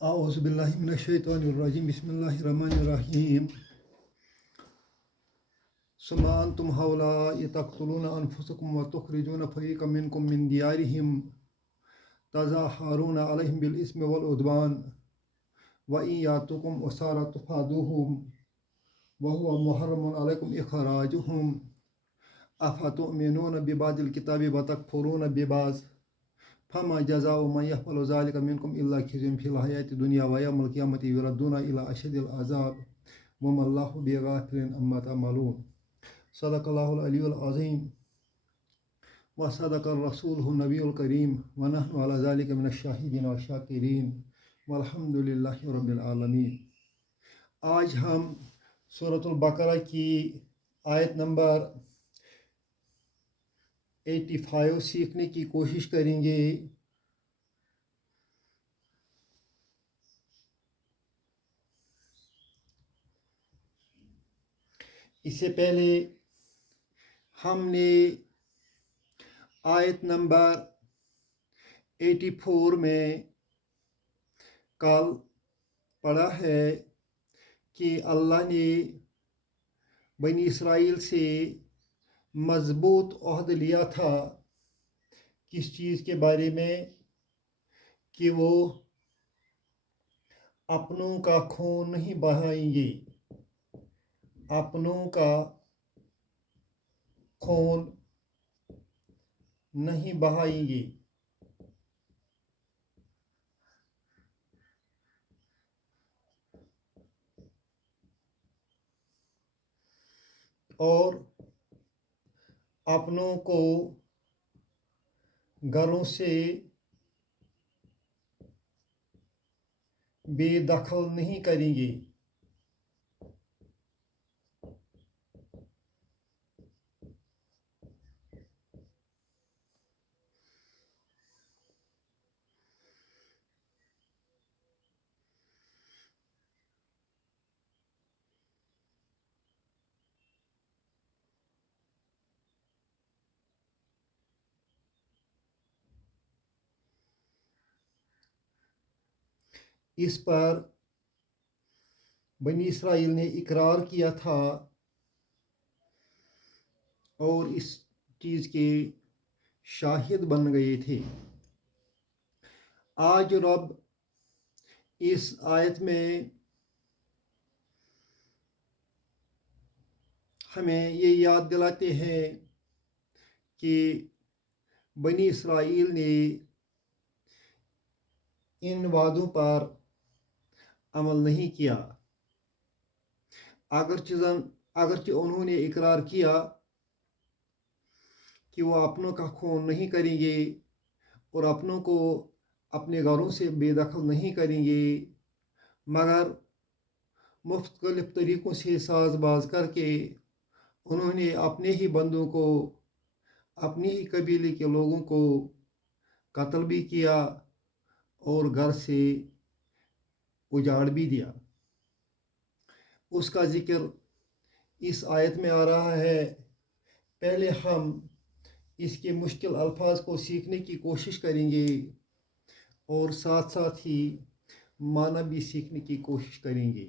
اعوذ باللہ من الشیطان الرجیم بسم اللہ الرحمن الرحیم ثم انتم هؤلاء تقتلون انفسکم وتخرجون فریقا منکم من دیارہم تظاہرون علیہم بالاسم والعدوان وإن یاتوکم اسارى تفادوہم وهو محرم علیکم اخراجہم افتؤمنون ببعض الکتاب وتکفرون ببعض فما جزاء من يفعل ذلك منكم إلا خزي في الحياة الدنيا ويوم القيامة يردون إلى أشد العذاب وما الله بغافل عما تعملون صدق الله العلي العظيم وصدق رسوله النبي الكريم ونحن على ذلك من الشاهدين والشاكرين والحمد لله رب العالمين. آج ہم سورۃ البقرہ کی آیت نمبر 85 سیکھنے کی کوشش کریں گے. اس سے پہلے ہم نے آیت نمبر 84 میں کل پڑھا ہے کہ اللہ نے بنی اسرائیل سے مضبوط عہد لیا تھا کس چیز کے بارے میں کہ وہ اپنوں کا خون نہیں بہائیں گے، اپنوں کا خون نہیں بہائیں گے. اور اپنوں کو گھروں سے بے دخل نہیں کریں گے. اس پر بنی اسرائیل نے اقرار کیا تھا اور اس چیز کے شاہد بن گئے تھے. آج رب اس آیت میں ہمیں یہ یاد دلاتے ہیں کہ بنی اسرائیل نے ان وعدوں پر عمل نہیں کیا. اگرچہ انہوں نے اقرار کیا کہ وہ اپنوں کا خون نہیں کریں گے اور اپنوں کو اپنے گھروں سے بے دخل نہیں کریں گے، مگر مختلف طریقوں سے ساز باز کر کے انہوں نے اپنے ہی بندوں کو، اپنے ہی قبیلے کے لوگوں کو قتل بھی کیا اور گھر سے اجاڑ بھی دیا. اس کا ذکر اس آیت میں آ رہا ہے. پہلے ہم اس کے مشکل الفاظ کو سیکھنے کی کوشش کریں گے اور ساتھ ساتھ ہی معنی بھی سیکھنے کی کوشش کریں گے.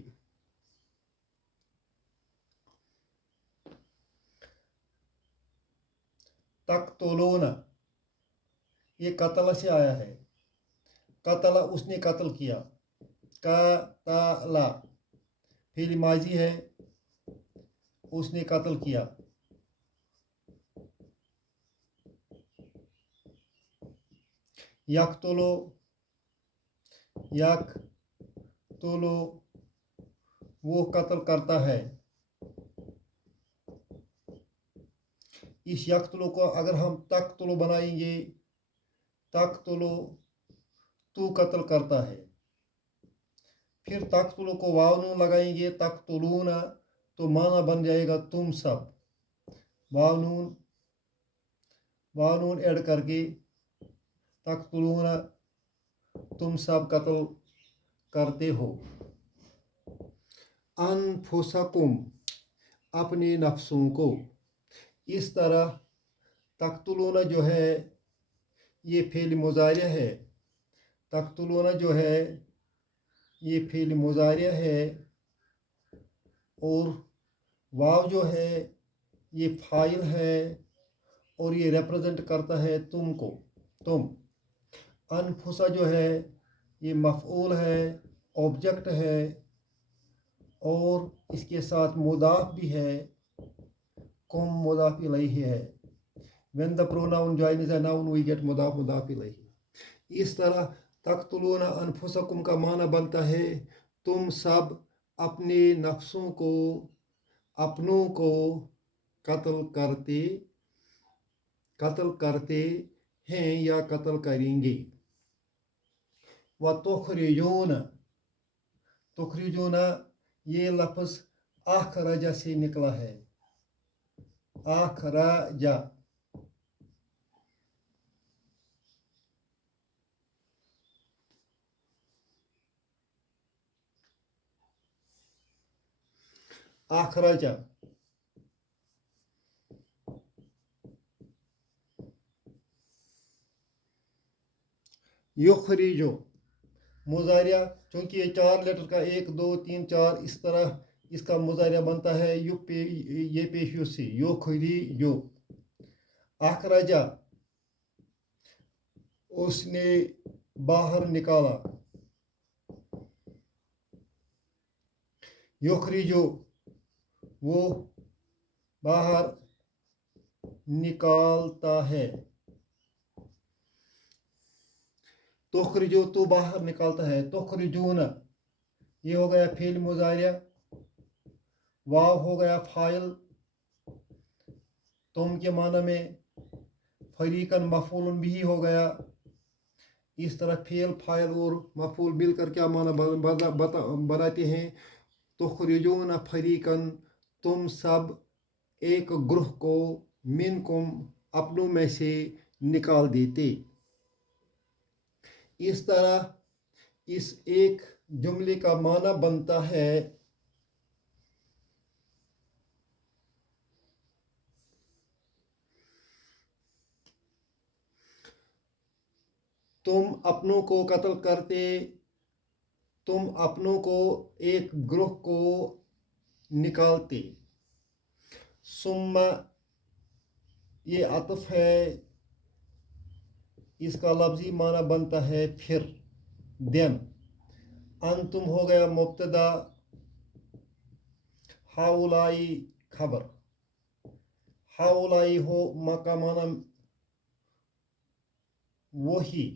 تقتلون یہ قتل سے آیا ہے. قتل اس نے قتل کیا. قتل فعل ماضی ہے، اس نے قتل کیا. یقتلو وہ قتل کرتا ہے. اس یقتلو کو اگر ہم تقتلو بنائیں گے، تقتلو تو قتل کرتا ہے، پھر تقتلو کو واو نون لگائیں گے، تقتلون تو معنی بن جائے گا تم سب. واو نون ایڈ کر کے تقتلون تم سب قتل کرتے ہو. انفسکم اپنے نفسوں کو. اس طرح تقتلون جو ہے یہ فعل مضارع ہے. تقتلون جو ہے یہ فعل مضارع ہے، اور واو جو ہے یہ فاعل ہے، اور یہ ریپرزنٹ کرتا ہے تم کو، تم۔ انفسا جو ہے یہ مفعول ہے، آبجیکٹ ہے، اور اس کے ساتھ مضاف بھی ہے، کم مضاف الیہ ہے۔ when the pronoun joins a noun we get مضاف مضاف الیہ۔ اس طرح تقتلون انفسکم کا معنی بنتا ہے تم سب اپنے نفسوں کو، اپنوں کو قتل کرتے ہیں یا قتل کریں گے۔ وَتُخْرِجُونَ، تخرجون یہ لفظ اخرج سے نکلا ہے، اخرج۔ اخرج، یخرجو مضارع، چونکہ یہ 4 لیٹر کا 1 2 3 4 اس طرح اس کا مضارع بنتا ہے یہ پیشیو سے، یخرجو۔ اخرجا اس نے باہر نکالا، یخرجو وہ باہر نکالتا ہے، تخرجو تو باہر نکالتا ہے، تخرجون یہ ہو گیا فعل مضارع، واو ہو گیا فاعل، تم کے معنی میں فریقاً مفعول بھی ہو گیا۔ اس طرح فعل فاعل اور مفعول مل کر کیا معنی بناتے ہیں؟ تخرجون فریقاً تم سب ایک گروہ کو، منکم اپنوں میں سے نکال دیتے۔ اس طرح اس ایک جملے کا معنی بنتا ہے تم اپنوں کو قتل کرتے، تم اپنوں کو ایک گروہ کو نکالتے۔ ثم یہ عطف ہے، اس کا لفظی معنی بنتا ہے پھر، دین۔ انتم ہو گیا مبتدا، ہاؤلائی خبر، ہاؤلائی ہو کا معنی وہی،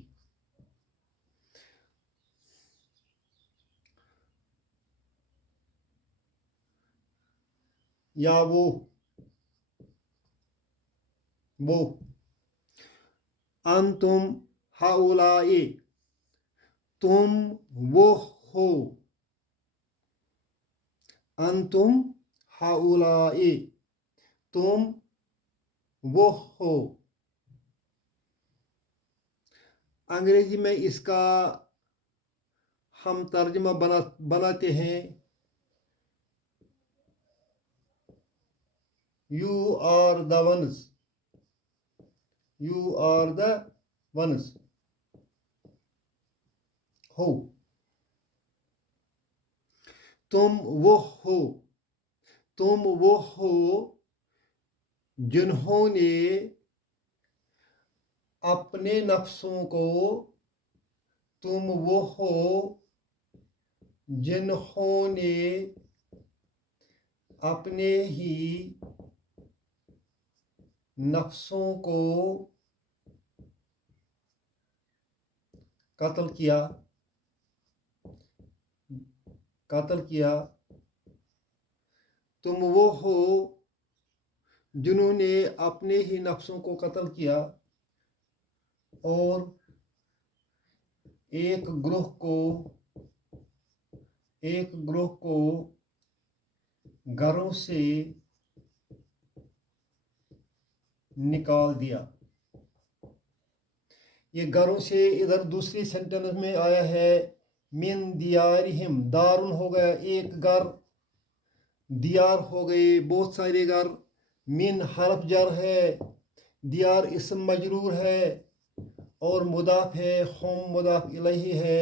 یا وہ، انتم ہاؤلائی تم وہ ہو، انتم ہاؤلائی تم وہ ہو۔ انگریزی میں اس کا ہم ترجمہ بناتے ہیں You are the ones، You are the ones ہو، تم وہ ہو، تم وہ ہو جنہوں نے اپنے نفسوں کو، تم وہ ہو جنہوں نے اپنے ہی نفسوں کو قتل کیا، تم وہ ہو جنہوں نے اپنے ہی نفسوں کو قتل کیا اور ایک گروہ کو گھروں سے نکال دیا۔ یہ گھروں سے ادھر دوسری سینٹنس میں آیا ہے من دیارہم، دارن ہو گیا ایک گھر، دیار ہو گئے بہت سارے گھر، من حرف جر ہے، دیار اسم مجرور ہے، اور مضاف ہے، ہم مضاف الیہ ہے،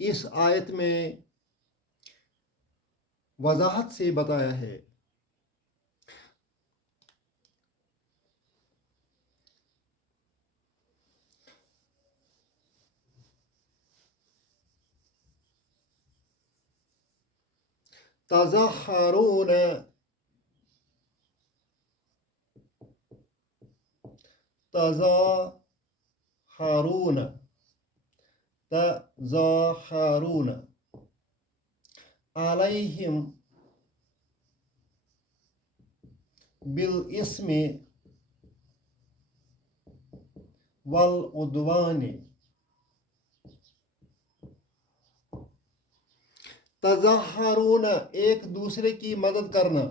اس آیت میں وضاحت سے بتایا ہے۔ تظاہرون تظاہرون تظاہرون علیہم بالاسم والعدوان۔ تظاہرون ایک دوسرے کی مدد کرنا،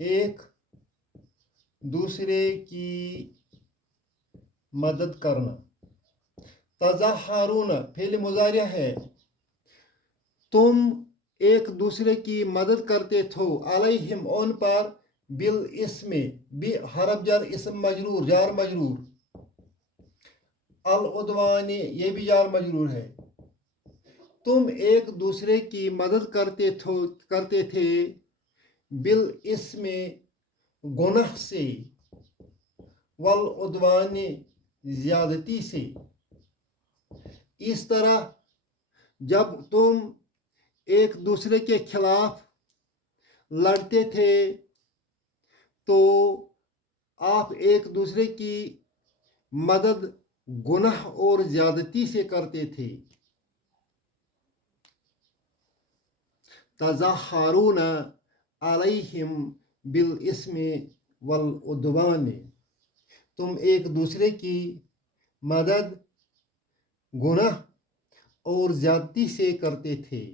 ایک دوسرے کی مدد کرنا۔ تظاہرون فعل مضارع ہے، تم ایک دوسرے کی مدد کرتے تھو، علیہم ان پر، بالاسم بی حرف جر اسم مجرور جار مجرور، العدوان یہ بھی جار مجرور ہے۔ تم ایک دوسرے کی مدد کرتے تھے بالاسم گناہ سے، والعدوان زیادتی سے۔ اس طرح جب تم ایک دوسرے کے خلاف لڑتے تھے تو آپ ایک دوسرے کی مدد گناہ اور زیادتی سے کرتے تھے۔ تظاہرون علیہم بالاسم والعدوان، تم ایک دوسرے کی مدد گناہ اور زیادتی سے کرتے تھے۔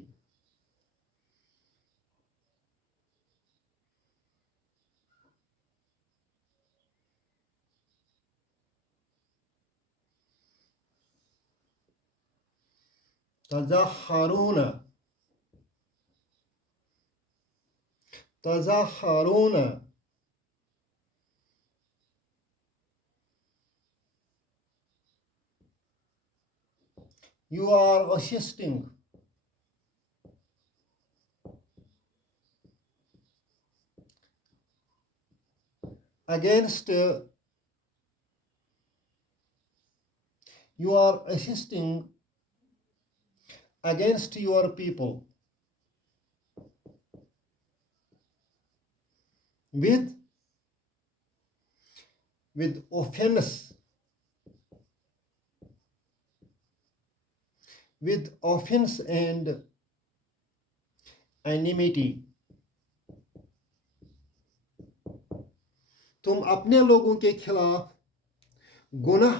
تظاہرون تظاہرون you are assisting against you are assisting against your people with offense and enmity۔ تم اپنے لوگوں کے خلاف گناہ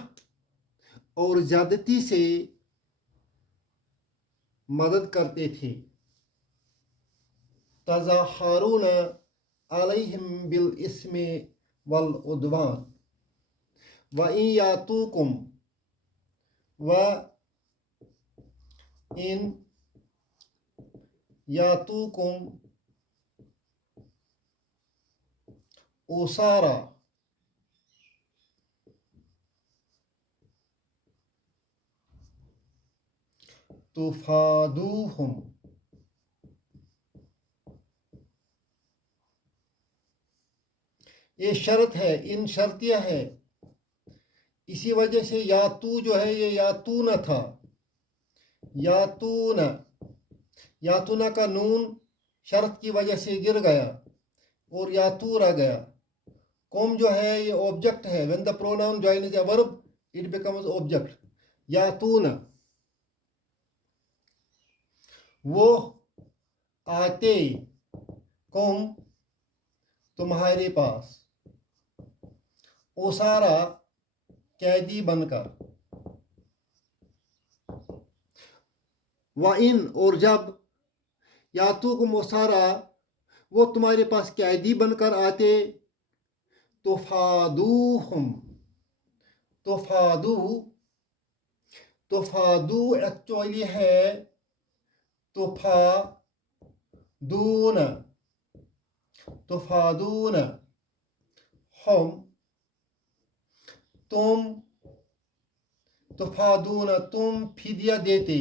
اور زیادتی سے مدد کرتے تھے۔ تظاہرون علیہم بالاسم والعدوان وَإِن یاتوکم اسارا تفادوہم، یہ شرط ہے، ان شرطیہ ہے، اسی وجہ سے یاتو جو ہے یہ یاتون تھا، یاتون کا نون شرط کی وجہ سے گر گیا اور یاتو رہ گیا۔ قوم جو ہے یہ آبجیکٹ ہے، when the pronoun joins a verb it becomes object۔ یاتون وہ آتے، قوم تمہارے پاس، اسارا قیدی بن کر، وَإِن اور جب، یاتوکم اسارا وہ تمہارے پاس قیدی بن کر آتے، تفادو ایکچولی ہے تفادون ہم، تم فدیہ دیتے،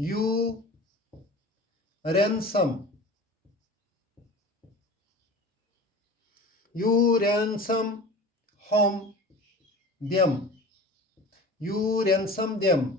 you ransom home them, you ransom them,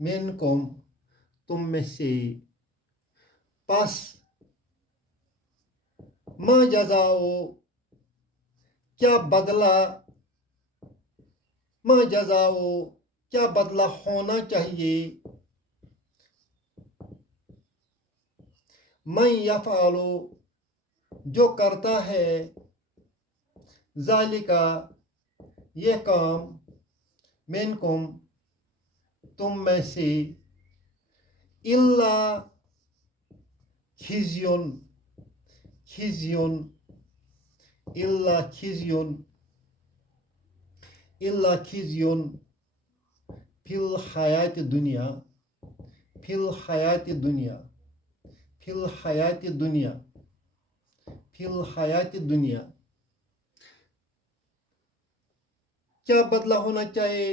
منکم تم میں سے پس ما جزاؤ کیا بدلہ ما جزاؤ کیا بدلہ ہونا چاہیے من یفعل جو کرتا ہے ذالکا یہ کام منکم تم میں سے الا خزیون خزیون الا خزیون الا خزیون فی الحیات دنیا فی الحیات دنیا فی الحیات دنیا فی الحیات دنیا کیا بدلہ ہونا چاہیے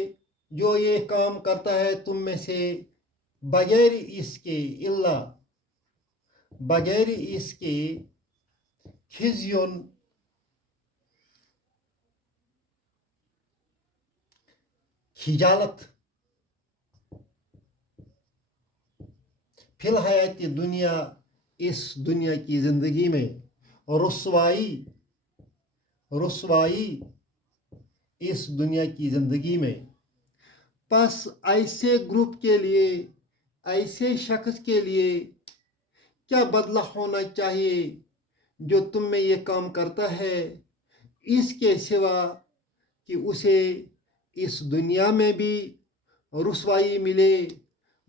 جو یہ کام کرتا ہے تم میں سے بغیر اس کے اللہ بغیر اس کے خزیون خجالت فی الحیات دنیا اس دنیا کی زندگی میں رسوائی رسوائی اس دنیا کی زندگی میں پس ایسے گروپ کے لیے ایسے شخص کے لیے کیا بدلہ ہونا چاہیے جو تم میں یہ کام کرتا ہے اس کے سوا کہ اسے اس دنیا میں بھی رسوائی ملے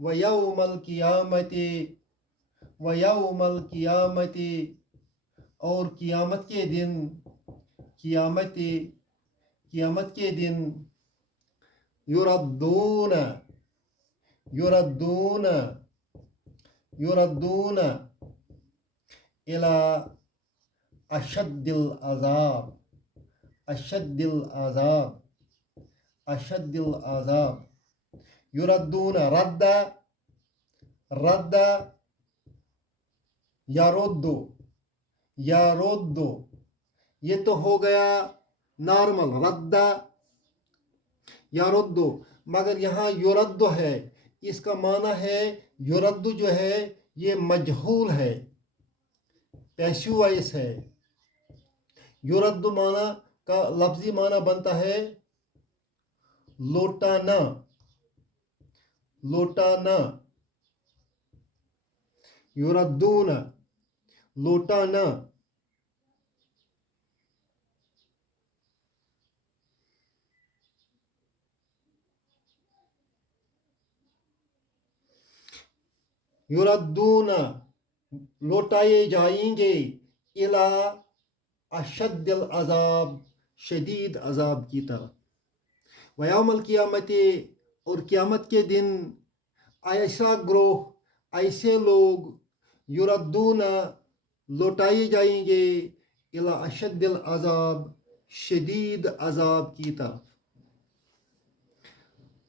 وَيَوْمَ الْقِيَامَةِ وَيَوْمَ الْقِيَامَةِ اور قیامت کے دن قیامت کے دن یردون یردون یردون الی اشد العذاب اشد العذاب اشد العذاب یردون رد رد یاردو یاردو یہ تو ہو گیا نارمل رد یاردو مگر یہاں یردو ہے اس کا معنی ہے یردو جو ہے یہ مجہول ہے پیسو وائس ہے یردو معنی کا لفظی معنی بنتا ہے لوٹانا لوٹانا یردون لوٹانا یردون لوٹائے جائیں گے الی اشد العذاب شدید عذاب کی طرف ویوم القیامت اور قیامت کے دن ایسا گروہ ایسے لوگ یردون لوٹائے جائیں گے الی اشد العذاب شدید عذاب کی طرف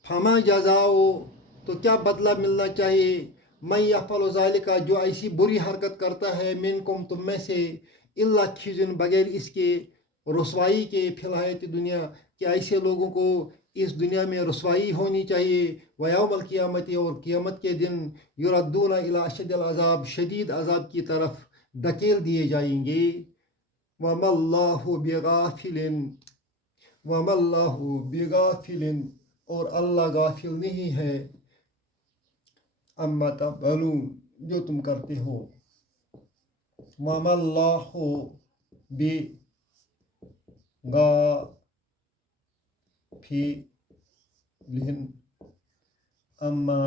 فما جزاؤ تو کیا بدلہ ملنا چاہیے من یفعل ذالک جو ایسی بری حرکت کرتا ہے منکم تم میں سے الا خزیون بغیر اس کے رسوائی کے فی الحیات دنیا کہ ایسے لوگوں کو اس دنیا میں رسوائی ہونی چاہیے ویوم القیامت اور قیامت کے دن یردون الی اشد العذاب شدید عذاب کی طرف دھکیل دیے جائیں گے وما اللہ بغافل وما اللہ بغافل اور اللہ غافل نہیں ہے اما تعملون جو تم کرتے ہو وما اللہ بغافل اما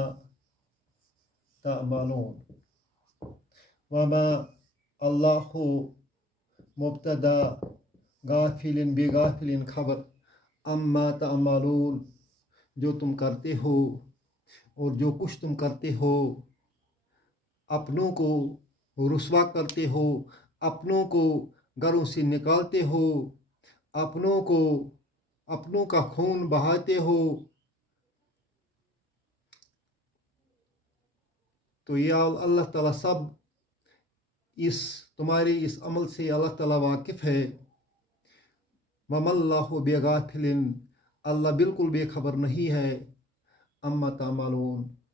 تعملون وما اللہ مبتدا غافل بغافل خبر اما تعملون جو تم کرتے ہو اور جو کچھ تم کرتے ہو اپنوں کو رسوا کرتے ہو اپنوں کو گھروں سے نکالتے ہو اپنوں کا خون بہاتے ہو تو یہ اللہ تعالیٰ سب تمہارے اس عمل سے اللہ تعالیٰ واقف ہے وما اللہ بغافل اللہ بالکل بے خبر نہیں ہے اما تعملون